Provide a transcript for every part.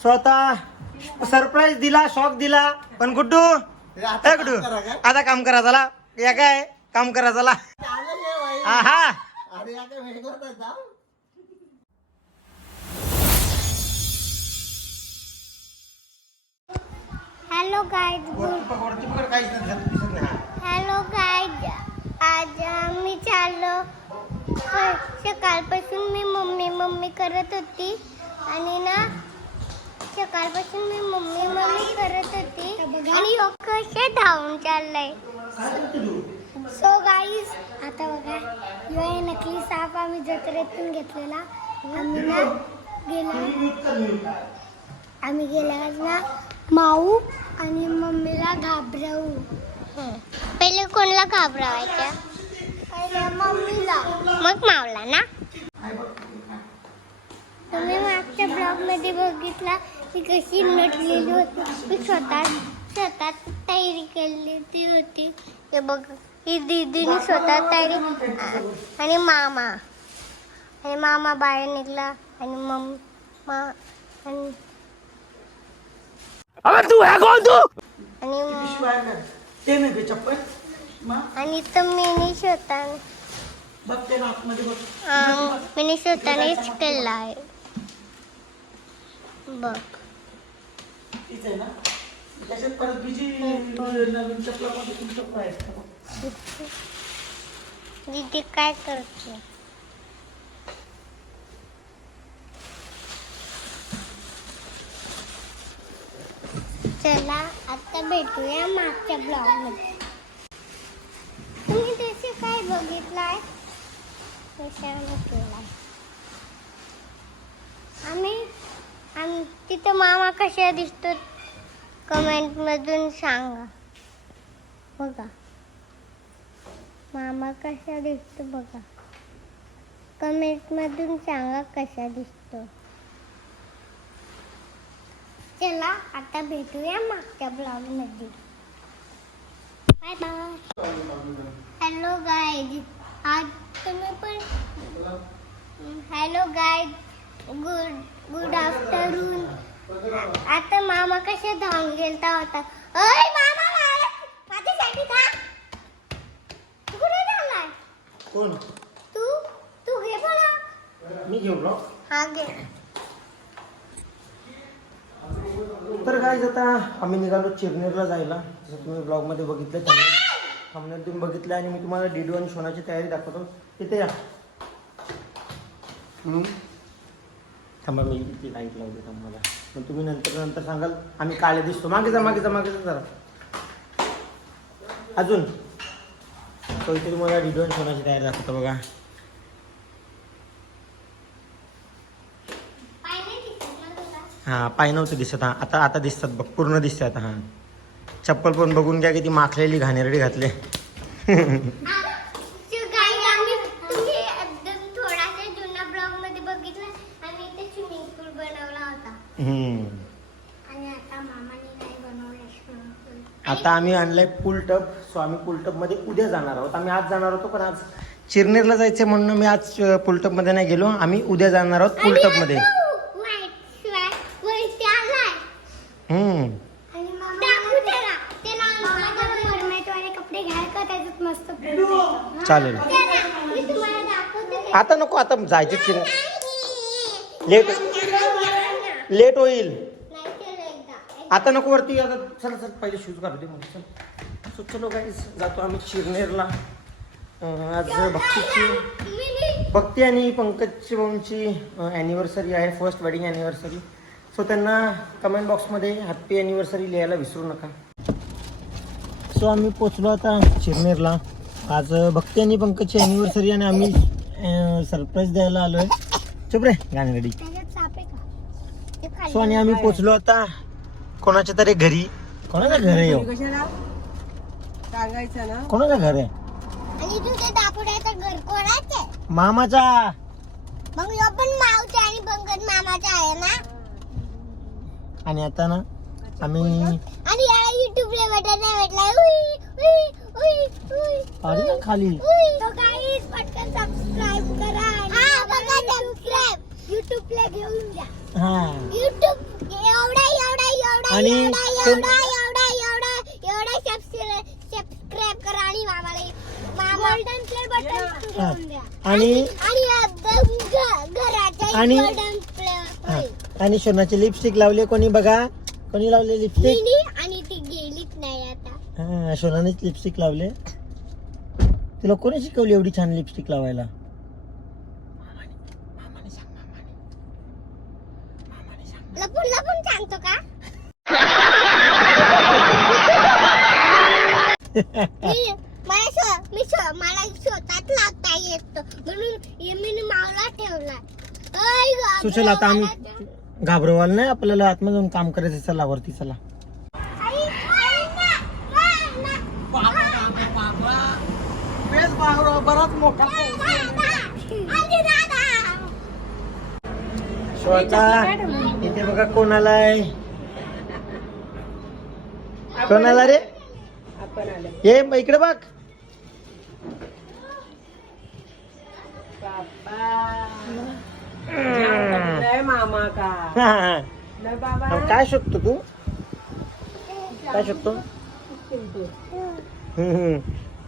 स्वतः सरप्राईज दिला शॉक दिला पण गुड्डू ए गुड्डू आता काम करा चला. या काय? काम करा चला. हा. हॅलो गाईज हॅलो गाईज आज मी चाललो स- सकाळपासून मी मम्मी मम्मी करत होती. आणि ना सकाळपासून मी मम्मी मम्मी करत होती. आणि कसे धावून चाललंय सो गाईज आता बघा ह्यो आहे नकली साप आम्ही जत्रेतून घेतलेला. आम्ही ना गेला आम्ही गेल्यावर ना माऊ आणि मम्मीला घाबरवू. पहिले कोणला घाबरवायच्या पहिले मम्मीला. मग मावला ना? तुम्ही मागच्या ब्लॉगमध्ये बघितला की कशी नटलेली होती. मी स्वतः स्वतः तयारी केलेली होती. ते बघ ही दीदीने स्वतः तयारी आणि मामा. आणि मामा बाहेर निघला आणि मम्मा आणि आणि ते ते चप्पल. आणि तर मिनी स्वतः ते मिनी स्वतःनेच केला आहे बघ. तीच आहे ना? त्याच्यात परत बीजी नवीन चप्पलामध्ये तीन चप्पल आहेत का? बघ. दीदी काय करते? चला आता भेटूया मागच्या ब्लॉगमध्ये तुम्ही त्याचे काय बघितलाय? कशाने केलाय. आम्ही आम तिथं मामा कशा दिसतो कमेंट मधून सांगा. बघा. मामा कसा दिसतो बघा. कमेंट मधून सांगा कसा दिसतो. चला आता भेटूया मागच्या ब्लॉगमध्ये. बाय बाय हॅलो गाईज आज तुम्ही पण hello guys good good afternoon आता मामा कशा धावून गेलता होता अय मामा माझ्यासाठी था तू कुठे चाललाय कोण? तू तू घे बरं. मी घेऊ ब्लॉग हा घे. तर काय आता आम्ही निघालो चिरनेरला जायला. जसं तुम्ही ब्लॉगमध्ये बघितलं थांबण्यात तुम्ही बघितलं आणि मी तुम्हाला डीडो आणि शोनाची तयारी दाखवतो. तिथे या. थांबा मी किती लाइट लावते तुम्हाला मग तुम्ही नंतर नंतर सांगाल. आम्ही काळे दिसतो. मागे जा मागे जा मागे जा जरा. अजून? तो इथे तुम्हाला डीडो आणि तयारी दाखवतो बघा. हां हा पाय नव्हते दिसत हां. आता आता दिसतात बघ. पूर्ण दिसतात आता चप्पल पण बघून घ्या किती माखलेली घाणेरडी घातले आ, so guys, आम्ही तुम्ही एकदम थोडासा जुना ब्लॉगमध्ये बघितलं आणि इथे स्विमिंग पूल बनवला होता हम्म. आणि आता मामाने नाही बनवलं स्विमिंग पूल आता आम्ही आणलंय पुल टब सो आम्ही पुलटपमध्ये मध्ये उद्या जाणार आहोत. आम्ही आज जाणार होतो पण आज चिरनेरला जायचं म्हणून मी आज पुलटपमध्ये मध्ये नाही गेलो. आम्ही उद्या जाणार आहोत पुलटपमध्ये मध्ये. चालेल. आता नको आता जायचं चिर लेट लेट होईल. आता नको वरती आता चला चल पहिले शूज घालू दे मला चल. सो चलो काय जातो आम्ही चिरनेरला अं, आज भक्तीची भक्ती आणि पंकज भाऊंची ॲनिव्हर्सरी आहे फर्स्ट वेडिंग ॲनिव्हर्सरी सो त्यांना कमेंट बॉक्समध्ये हॅप्पी ॲनिव्हर्सरी लिहायला विसरू नका. सो आम्ही पोचलो आता चिरनेरला आज भक्ती आणि पंकजची ॲनिव्हर्सरी आणि आम्ही सरप्राईज द्यायला आलो आहे चुप रे गाणी रेडी त्याच्यात साप आहे का? ते खाली सो आणि आम्ही पोचलो आता कोणाच्या तरी घरी. कोणाचं घर आहे हो? कशाला? सांगायचं ना. कोणाचं घर? आहे आणि तुझे दापुड्याचं घर कोणाचे मामाचा. मग यो पण मावचे आणि पंकज मामाचा आहे ना? आणि आता ना आम्ही आणि याला युट्यूबला बटन नाही भेटलाय उई उई उई उई अरे ना खाली. उई. तो गाईस पटकन सबस्क्राइब करा हा बघा सबस्क्राइब युट्यूबला घेऊन जा. हा. एवढा एवढा एवढा एवढा एवढा सबस्क्राईब करा आणि मामाला गोल्डन प्ले बटन. घेऊन द्या. आणि आणि आणि- गोल्डन प्ले. आणि सोनाची लिपस्टिक लावली कोणी बघा. कोणी लावले लिपस्टिक आणि ती गेलीच नाही आता. हा सोनानेच लिपस्टिक लावले. तुला कोणी शिकवली एवढी छान लिपस्टिक लावायला लपून लपून सांगतो का मी मला शो मी शो मला लावता येतो. म्हणून हे मी मावला ठेवला गं, सुचल आता आम्ही घाबरवाल नाही आपल्याला आतमध्ये जाऊन काम करायचं चला वरती चला. आई, आई, ना, ना, ना. बराच मोठा आजी दादा. स्वतः इथे बघा कोण आलाय कोण आला रे? आपण आले. ये मग इकडे बघ. मामा का? हा, हा. न बाबा. मग काय शकतो तू? काय शकतो? हम्म, हम्म.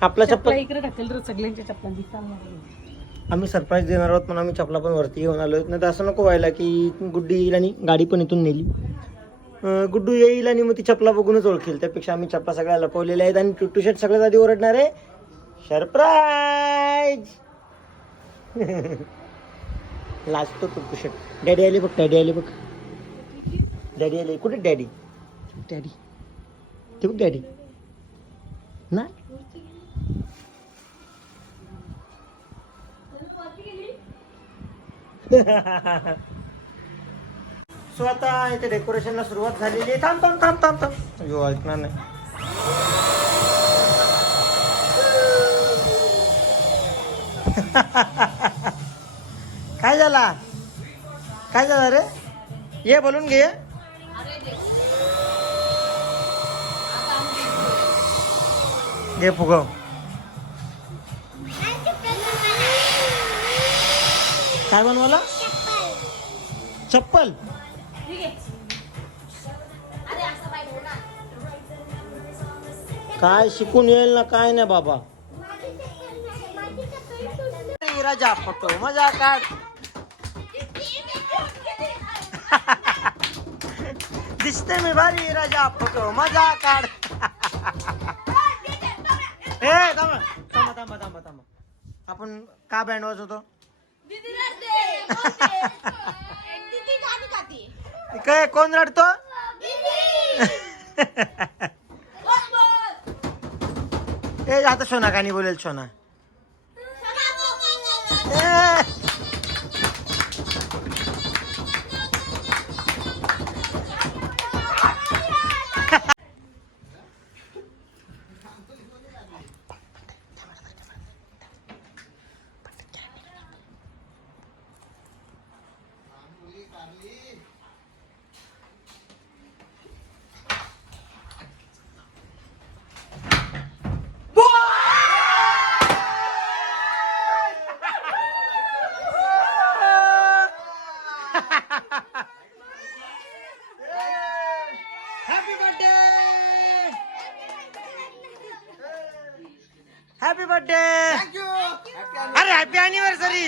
आपला चप्पल इकडे ढकल तर सगळ्यांच्या चप्पल दिसतात आम्ही सरप्राईज देणार आहोत म्हणून आम्ही चपला पण वरती घेऊन आलो नाही तर असं नको व्हायला की गुड्डी येईल आणि गाडी पण इथून नेली. गुड्डू येईल आणि मग ती चपला बघूनच ओळखेल. त्यापेक्षा आम्ही चपला सगळ्या लपवलेल्या आहेत आणि टू शर्ट सगळ्यात आधी ओरडणार आहे सरप्राईज लाजतो टू शर्ट डॅडी आले बघ डॅडी आले बघ. डॅडी आले. कुठे डॅडी डॅडी ते बघ डॅडी ना? सो आता इथे डेकोरेशनला सुरुवात झालेली आहे. थांब थांब थांब थांब थांब. यो ऐकणार नाही. काय झाला? काय झालं रे? ये बोलून घे. घे फुगव. काय बनवला? चप्पल. काय शिकून येईल ना काय नाही बाबा. राजा फोटो मजा काढ. दिसते मी भारी राजा फोटो मजा काढ. ए थांबा थांबा थांबा थांबा थांबा आपण का बँड वाजवतो? काय कोण रडतो? ए आता सोना कानी बोलेल सोना? बर्थडे हॅपी बर्थडे अरे हॅपी अॅनिव्हर्सरी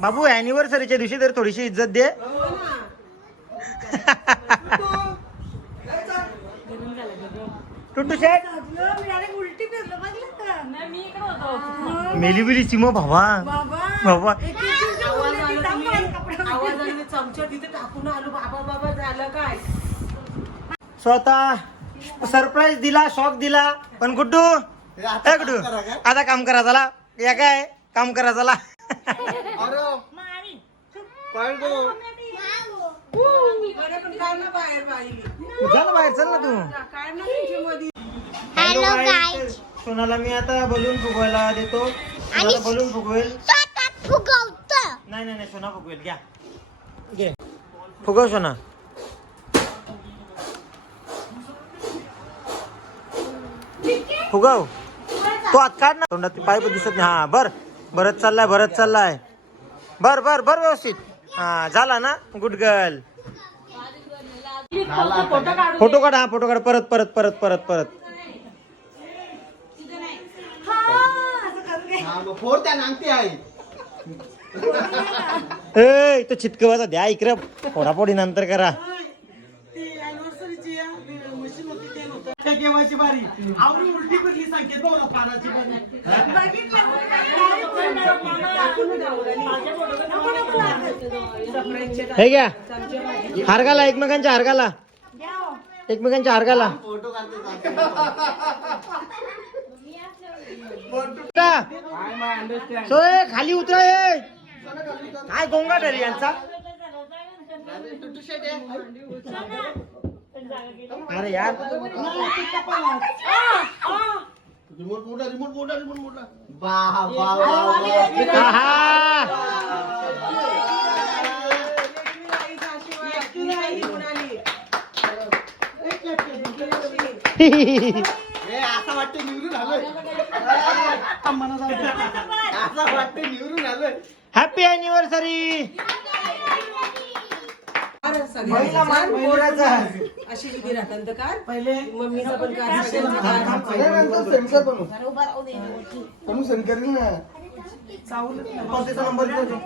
बाबू अॅनिव्हर्सरीच्या दिवशी तर थोडीशी इज्जत दे. टुटू शेट मेली बिली चिमो भावा. भावा. काय स्वतः सरप्राईज दिला शॉक दिला. पण गुड्डू ए गुड्डू आता काम करा चला. या काय? काम करा चला. काय गो बाहेर चल ना तू. हॅलो. गाईज सोनाला मी आता बलून फुगवायला देतो. सोनाला बलून फुगवेल. स्वतः फुगवत. नाही नाही नाही सोना फुगवेल. घ्या. घे. फुगव सोना. फुगव. तो आत काढ ना. तोंडात ते पाईप दिसत नाही. हा बर भरत चाललाय भरत चाललाय. बर बर बर व्यवस्थित. हा झाला ना? गुड गर्ल फोटो काढ हा फोटो काढ. परत परत परत परत परत. ए तो चितकवाचा द्या इकडं. फोडाफोडी नंतर करा. केव्हाची बारी. आवडी उलटी कुठली सांगते भाऊ पानाची बारी? हे घ्या. हारगाला एकमेकांच्या हारगाला. एकमेकांच्या हारगाला. फोटो सोय खाली उतरा ये काय गोंगाट आहे यांचा? अरे यार. रिमोट मोठा रिमोट मोठा रिमोट मोठा वा वा असं वाटतं निवडून आलोय. असं वाटतं निवडून आलोय. हॅपी अॅनिव्हर्सरी महिला मान पोराचा अशी जुदी राहतात तर कार पहिले मम्मीचा पण कार सेन्सर बनू बनू सेन्सर ना. कोणत्याचा नंबर देतो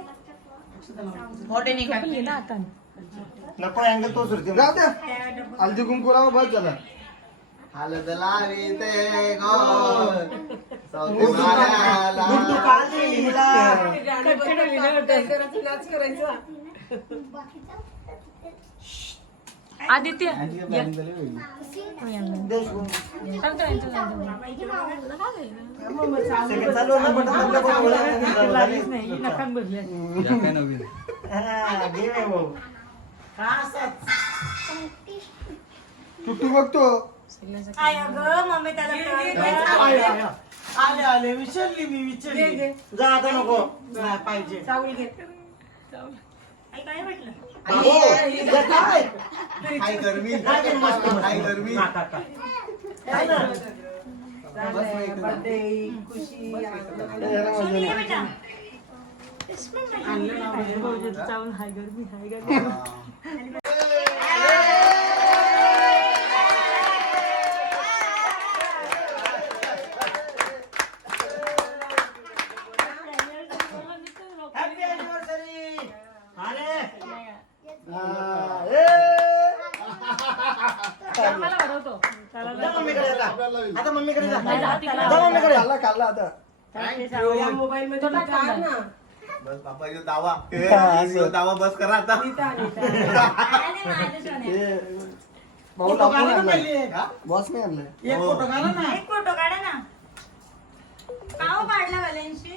नको अँगल तोच होते जाऊ द्या. हल्दी कुंकुरावा बस झाला. हलदला रे गो. गुड्डू काली हिला. नाच करायचा. बोलायला? हा, घे बाई भाऊ. का असंच? टुटू बघतो. आले आले विचारली मी विचारली. जा आता नको. पाहिजे चावल घे आई काय म्हटलं बाबू, जा काय? काय गरमी काय ते मस्त मस्त. काय गरमी हा, का, का. काय ना? बर्थडे खुशी सोनी घे बेटा. Happy anniversary! अरे जा मम्मीकडे जा. आता मम्मीकडे जा जा खाल्ला आता. या मोबाईल मध्ये कार ना. बस बापा यो दावा. हा, असं. यो दावा बस करा आता. नीता नीता. भाऊ टाकून आणलाय. हा? बॉस नाही आणलाय. एक फोटो काढा ना. एक फोटो काढा ना. काव काढला व्हॅलेन्सी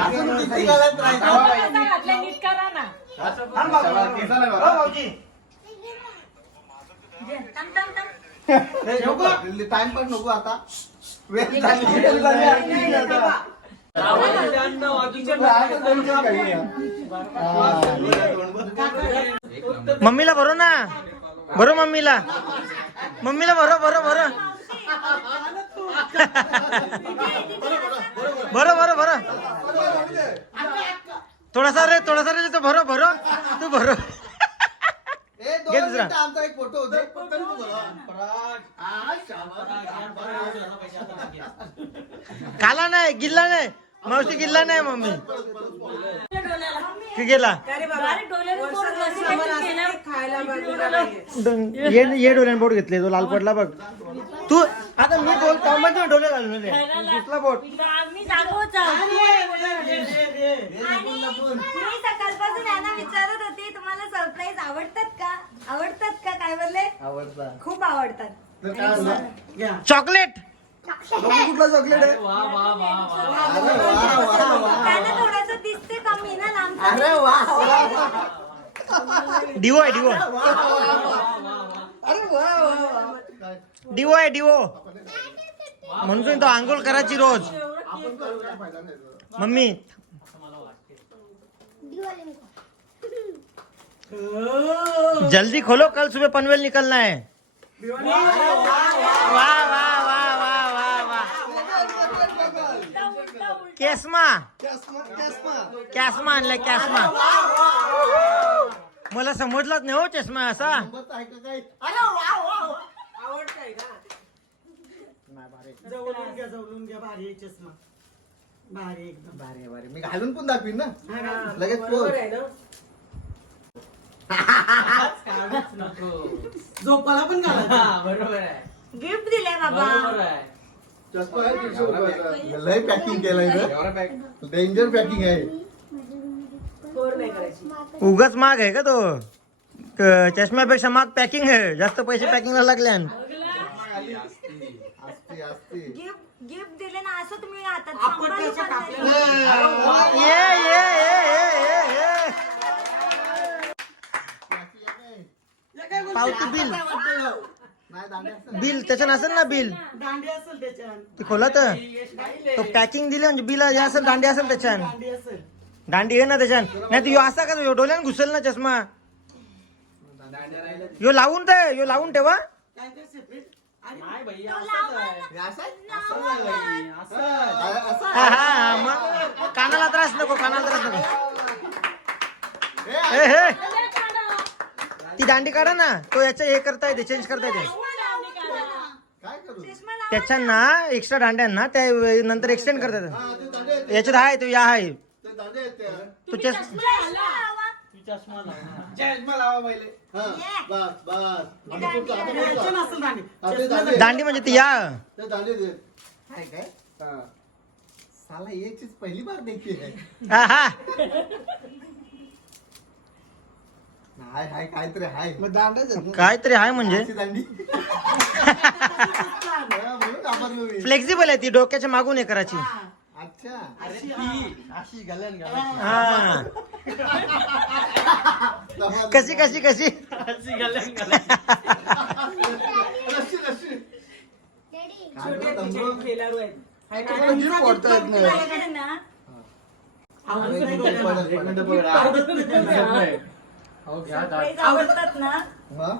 अजून किती काळात राहायचं? थांब बाबू. केसा नाही बाबा. भाऊजी. थांब थांब थांब. नको. टाइम पण नको आता. वेळ. मम्मीला भरो ना. भरो मम्मीला. मम्मीला भरो भरो भरो. भरो भरो भरो. थोडासा रे थोडासा रे तो भरो भरो. तू भरो. घे दुसरा. आमचा एक फोटो होता. शाबास. खाला नाही गिल्ला नाही मावशी गिल्ला नाही मम्मी की गेला अरे बाबा वर्षाला केलं? खायला बाजूला नाहीये. ये बोट घेतले तो लाल पडला बघ तू आता मी बोलतो म्हणजे डोले घालून आले. दिसला बोट आम्ही जागोच आहोत. मी सकाळपासून यांना विचारत होती तुम्हाला सरप्राईज आवडतात का आवडतात का काय बोलले आवडता. खूप आवडतात? चॉकलेट बाबू कुठला चॉकलेट आहे अरे वा वा वा वा त्याला थोडस दिसते कमी ना लांब अरे वा वा वा डिवो आहे डिवो डिवो आहे डिवो म्हणून तो आंघोळ करायची रोज मम्मी जल्दी खोलो कल सुबह पनवेल निकलना है वाह वाह वाह वाह वाह वाह केसमा. कॅसमा आणलाय कॅसमा. मला समजलाच नाही हो चष्मा असा. आवडतंय का जवळून घ्या जवळून घ्या भारी आहे चष्मा भारी एकदम भारी भारी मी घालून पण दाखवीन ना लगेच झोपाला पण आहे. गिफ्ट दिले बाबा. बरोबर आहे. चष्मा आहे दीडशे रुपयाचा. लय पॅकिंग केलंय डेंजर पॅकिंग आहे कोर नाही करायची उगाच माग आहे का तो? क- चष्म्यापेक्षा माग पॅकिंग आहे जास्त पैसे पॅकिंगला लागले असते असते गिफ्ट गिफ्ट दिले ना असं तुम्ही हातात आपण सांभाळून त्याच्या पण कापलेलं नाही. ये ये ये ये ये ये या काय गोष्टी? पावती बिल नाही दांड्या असतात. बिल त्याच्यानं असेल ना बिल? दांडी असेल ते खोला तर तो पॅकिंग दिले म्हणजे बिल जे असेल दांडी असेल त्याच्यान. दांडी असेल. दांडी आहे ना त्याच्यान. नाही यो असा का यो डोल्यान घुसेल ना चष्मा? यो लावून ते यो लावून ठेवा. काय ते सेपरेट नाही भैया असंच आहे? हे हा हा हा, मग कानाला त्रास नको कानाला त्रास नको. हे, ए हे. ती दांडी काढा ना तो याचं हे करता येते चेंज करता येते काय करू चष्मा लावा. त्याच्यानं एक्स्ट्रा दांड्यांना त्या नंतर एक्सटेंड करता येतात हा, ते दांडे आहेत, याच्यात आहे तो या आहे ते दांडे आहेत त्या. तो चेस चष्मा लावा. चष्मा लावा पहिले हा, बस बस आता पुढचं, आता त्याच्या पुढचं. नसेल दांडी हा, ते दांडे आहेत. दांडी म्हणजे ती या ते दांडे आहेत. काय काय हा. साला ये चीज पहिली बार देखी है हा हाय हाय काहीतरी हाय. मग दांडाच काहीतरी आहे म्हणजे? दांडी. हा, म्हणून घाबरलो मी. फ्लेक्झिबल आहे ती डोक्याच्या मागून हे करायची. अच्छा. अशी गलन गलन हा. समजलं. कशी कशी कशी? अशी गलन गलन रस्सी, रस्सी. काय छोटे बोलता तिचे मग? खेळाडू आहेत काय तुम्हाला जीव ओढता येत नाही. माझ्याकडे ना एक मिनिट. बघ हो घ्या आवडतात ना. हा?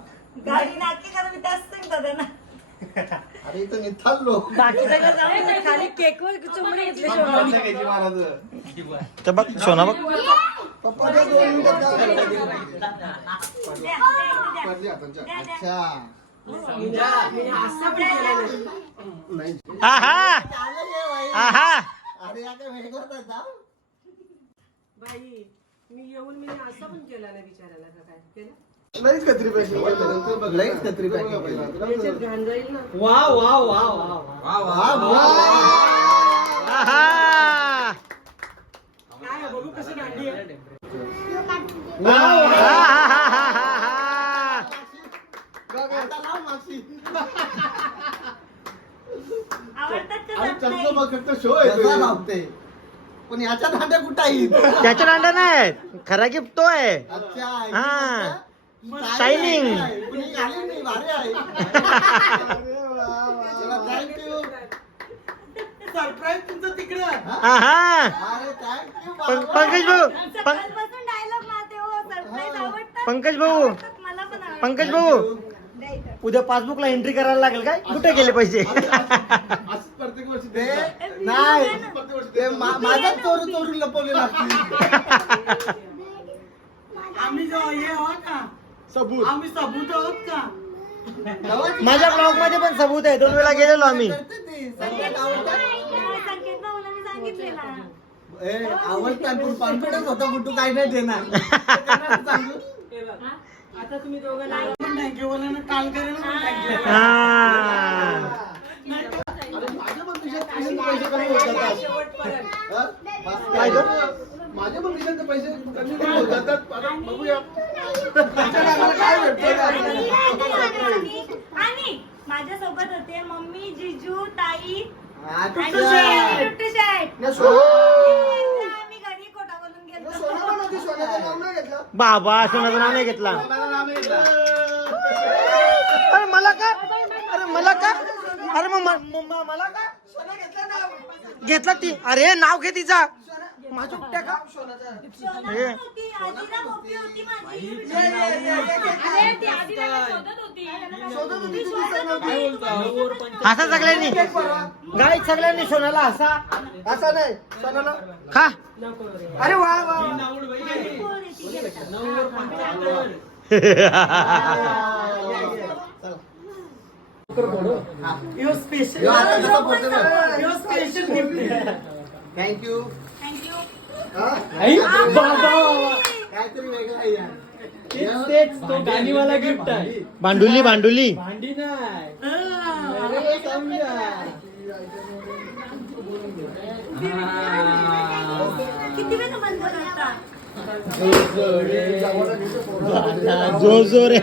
गाडी नाकी करा मी त्याच सांगतो त्यांना. अरे इथं निथाललो बाकी सगळं जाऊन दे, खाली केकवर चुमडी घेतली माणसं घ्यायची महाराज. तर बघ सोना बघ. पप्पा द्या दोन मिनिटात द्या. द्या, द्या, द्या. पडली हातांच्या. अच्छा नाही. आहा! आहा! अरे? बाई मी येऊन मी असं पण केलं नाही बिचारायला का काय केलं? लईच कत्री पॅकिंग नंतर बघ लईच कत्री त्याच्यात पॅकिंग घाण जाईल ना. वा वा वा वा वा आहा. काय आहे, बघू कशी दांडी आहे. आहाहाहाहा. आवडतात का शो आहे पण याच्या दांड्या कुठं आहेत त्याच्या दांड्या नाही खरा गिफ्ट तो आहे. अच्छा हा. Shining Shining. पण ही घालीन नाही, भारी आहे. चला थँक्यू सरप्राईज तुमचं तिकडं. आहा अरे थँक्यू पं- पंकज भाऊ पंक- सकाळपासून डायलॉग मारते हो सरप्राईज आवडतात. पंकज भाऊ. आवडतात, मला पण आवडतात. पंकज भाऊ. द्या इथं. उद्या पासबुकला एंट्री करायला लागेल काय? कुठे गेले पैसे? वर्षी ते नाही. ते मा- माझ्याच चोरून चोरून लपवलेलं असते आम्ही हे आहोत सबूत. आम्ही सबूत आहोत का? माझ्या ब्लॉगमध्ये पण सबूत आहे. दोन वेळा गेलेलो आम्ही. संकेत भाऊला मी सांगितलेला. ए, आवडतात पण कॉन्फिडन्स होता कुठं काय नाही देणार. हे? आता तुम्ही दोघं लावा. पण थँक्यू बोला ना. काल करेल हा. अरे माझ्या पण खिशात पैसे कमी होत जातात शेवटपर्यंत हा? काय गं? माझ्या पण खिशात पैसे कमी कमी होत जातात आता बघूया. त्याच्या टायमाला काय भेटतं आणि माझ्यासोबत होते मम्मी जिजू ताई हा, आणि आम्ही घरी गेलो मध्ये सोन्याचा नाव नाही घेतला. घेतलं बाबा सोनाचं नाव नाही घेतला. मला नाव नाही घेतलं. अरे मला का? अरे मला का? अरे मग म- म- म- मला का? घेतला ती? अरे नाव घे तिचा. का? हे. शोधत होती? तू दिसत नव्हती. हसा सगळ्यांनी. परवा. गाई सगळ्यांनी सोनाला हसा. असं नाही. सोनाला खा. अरे वा वा वा. यो स्पेशल यो, आता कसं बोलतोय. यो स्पेशल गिफ्ट आहे थँक्यू थँक्यू हा? बाबा. काहीतरी वेगळं आहे यार. तेच तेच तो गाणीवाला गिफ्ट आहे. भांडुली भांडुली. भांडी नाही. अरे, समजा. किती वेळ बंद करता? जो जो रे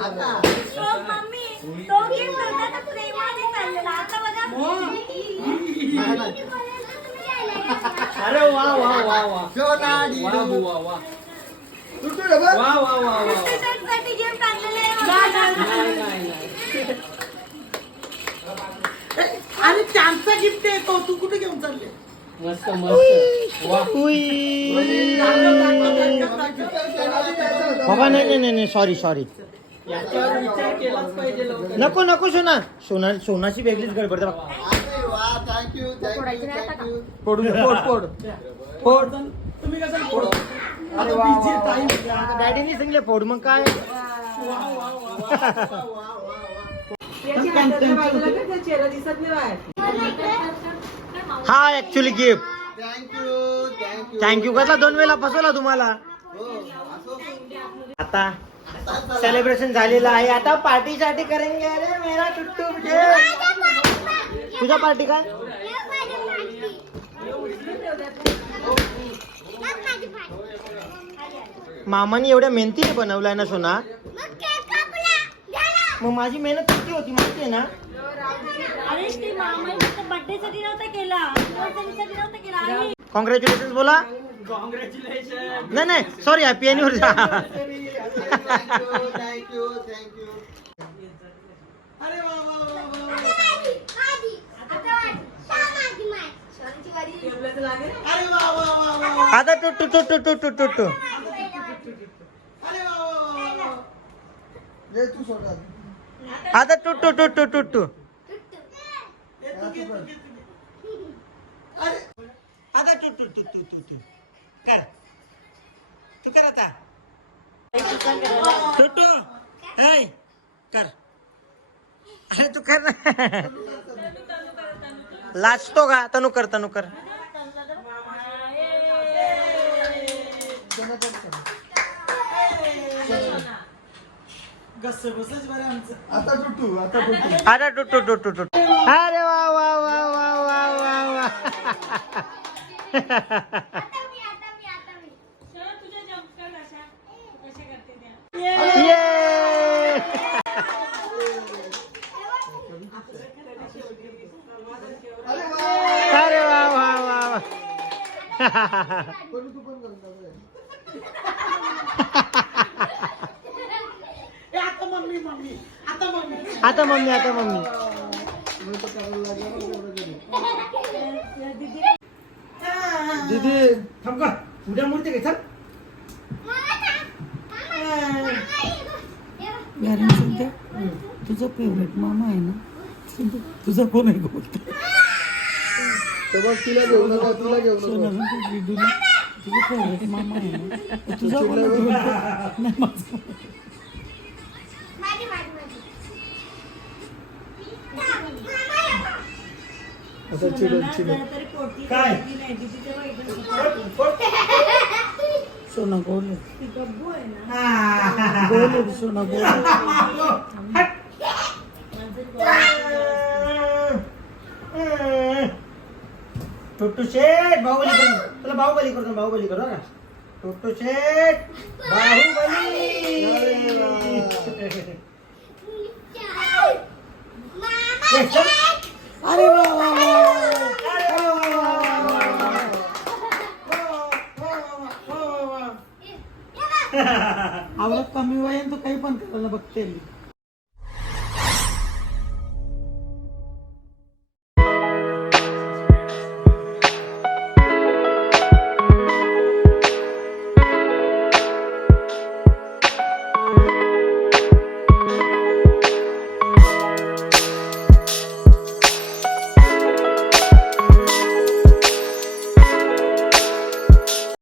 आता तो मम्मी तो गिफ्ट होता तर प्रेमाने चाललेला आता बघा नाही. अरे वा वा वा वा. वा डिडू. वा वा. तुटू रे बघ. वा वा वा वा साठी गिफ्ट आणलेलं आहे बघा. नाही नाही नाही. आणि त्यांचा गिफ्ट आहे तो कुठे घेऊन चालले? मस्त मस्त. वा. बाबा नाही नाही नाही, नाही सॉरी सॉरी याच्यावर विचार केलाच पाहिजे लवकर. नको नको सोना. सोना सोनाची वेगळीच गडबड आहे फोड फोड फोड. फोड. तुम्ही कसं फोडो. अरे वा, वा, वा. डॅडीने सांगितलं फोड मग काय? याची हाताच्या बाजूला काय त्या चेहरा दिसत नाही बाहेर. हा actually gift thank you thank you thank you कसला दोन वेळा फसवला तुम्हाला? हो असो आता सेलिब्रेशन झालेलं आहे. आता पार्टी साठी करेंगे अरे मेरा टुट्टू मुझे. तुझा पार्टी काय? मामाने एवढ्या मेहनतीने बनवलाय ना सोना? मग माझी मेहनत किती होती माहिती आहे ना कॉंग्रॅच्युलेशन बोला. कॉंग्रॅच्युलेशन नाही नाही sorry happy anniversary thank you thank you अरे वा वा वा वा अरे वा वा वा वा वा. आता अरे वा वा वा वा ये तू सोडा आता टुट्टू टुट्टू टुट्टू ये तू घे, तू घे, तू घे. अरे आता टुट्टू टुट्टू टुट्टू कर तू कर आता. ऐ कर. अरे तू कर ना. लाजतो का तनु कर तनु कर. आता टुटू आता टुटू. टुट्टू अरे वा वा वा वा वा वा वा ये अरे वा वा वा वा पण तू पण कर ए, आता मम्मी मम्मी आता मम्मी. आता मम्मी आता मम्मी दीदी थांब का उद्या मूर्ती घे चल. तुझा फेवरेट मामा आहे ना? तुझा कोण आहे गोष्ट तेव्हा तिला घेऊ नका तिला घेऊ नका मामा आहे. तुझा नाही माझा. चिडून तरी पोटी काय? सोना गोल गोल सोना गोल आहे. टुट्टू शेठ बाहुबली करू तुला बाहुबली करतो बाहुबली करू का टुट्टू शेठ बाहुबली. अरे वा वा वा आवडत कमी वय तू काही पण करायला बघते मी.